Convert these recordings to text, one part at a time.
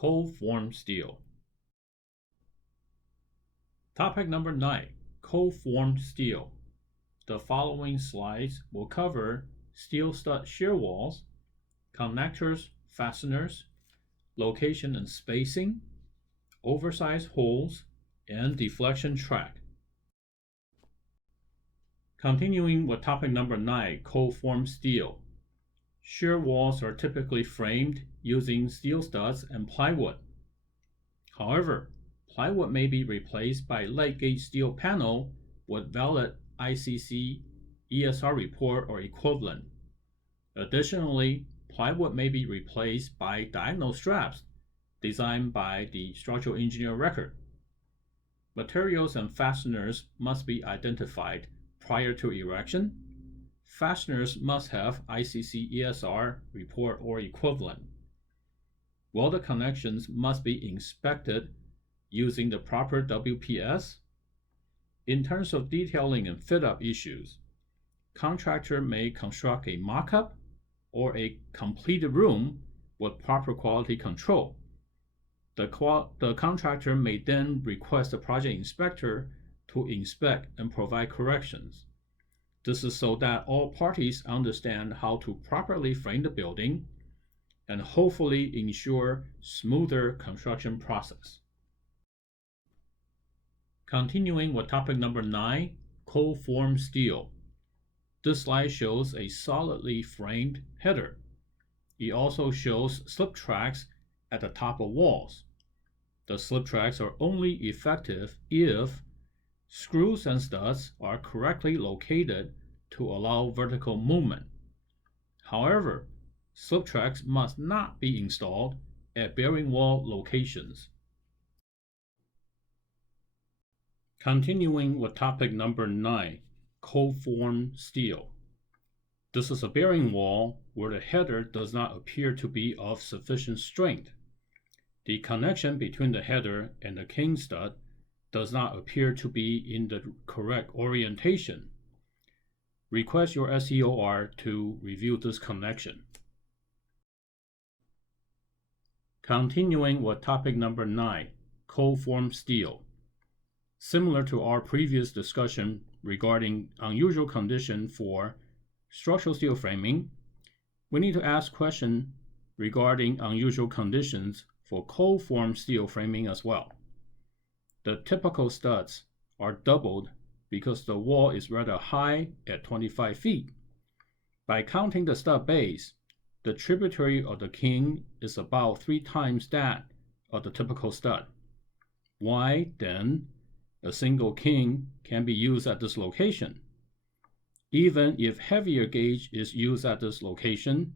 cold-formed steel. Topic number 9, cold-formed steel. The following slides will cover steel stud shear walls, connectors, fasteners, location and spacing, oversized holes, and deflection track. Continuing with topic number 9, cold-formed steel. Shear walls are typically framed using steel studs and plywood. However, plywood may be replaced by light-gauge steel panel with valid ICC ESR report or equivalent. Additionally, plywood may be replaced by diagonal straps designed by the structural engineer record. Materials and fasteners must be identified prior to erection. Fasteners must have ICC ESR report or equivalent. Welder connections must be inspected using the proper WPS. In terms of detailing and fit-up issues, contractor may construct a mock-up or a completed room with proper quality control. The contractor may then request the project inspector to inspect and provide corrections. This is so that all parties understand how to properly frame the building and hopefully ensure smoother construction process. Continuing with topic number 9, cold-formed steel. This slide shows a solidly framed header. It also shows slip tracks at the top of walls. The slip tracks are only effective if screws and studs are correctly located to allow vertical movement. However, slip tracks must not be installed at bearing wall locations. Continuing with topic number 9, cold-formed steel. This is a bearing wall where the header does not appear to be of sufficient strength. The connection between the header and the king stud does not appear to be in the correct orientation. Request your SEOR to review this connection. Continuing with topic number 9, cold-formed steel. Similar to our previous discussion regarding unusual condition for structural steel framing, we need to ask questions regarding unusual conditions for cold-formed steel framing as well. The typical studs are doubled because the wall is rather high at 25 feet. By counting the stud base, the tributary of the king is about 3 times that of the typical stud. Why, then, a single king can be used at this location? Even if heavier gauge is used at this location,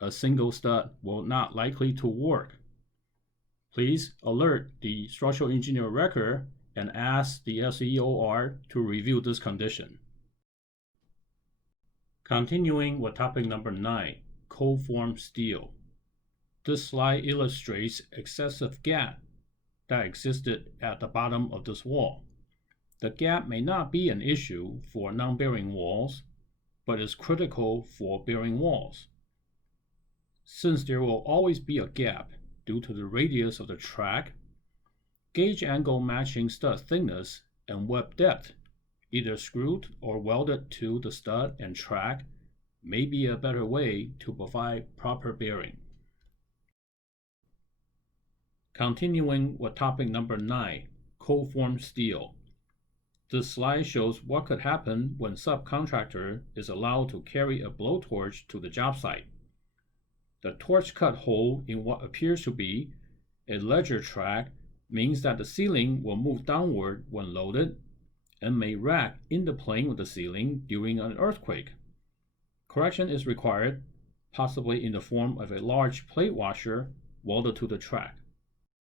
a single stud will not likely to work. Please alert the structural engineer record and ask the SEOR to review this condition. Continuing with topic number 9, cold-formed steel. This slide illustrates excessive gap that existed at the bottom of this wall. The gap may not be an issue for non-bearing walls, but is critical for bearing walls. Since there will always be a gap due to the radius of the track, gauge angle matching stud thickness and web depth, either screwed or welded to the stud and track, may be a better way to provide proper bearing. Continuing with topic number 9, cold-formed steel. This slide shows what could happen when subcontractor is allowed to carry a blowtorch to the job site. The torch cut hole in what appears to be a ledger track means that the ceiling will move downward when loaded and may rack in the plane with the ceiling during an earthquake. Correction is required, possibly in the form of a large plate washer welded to the track.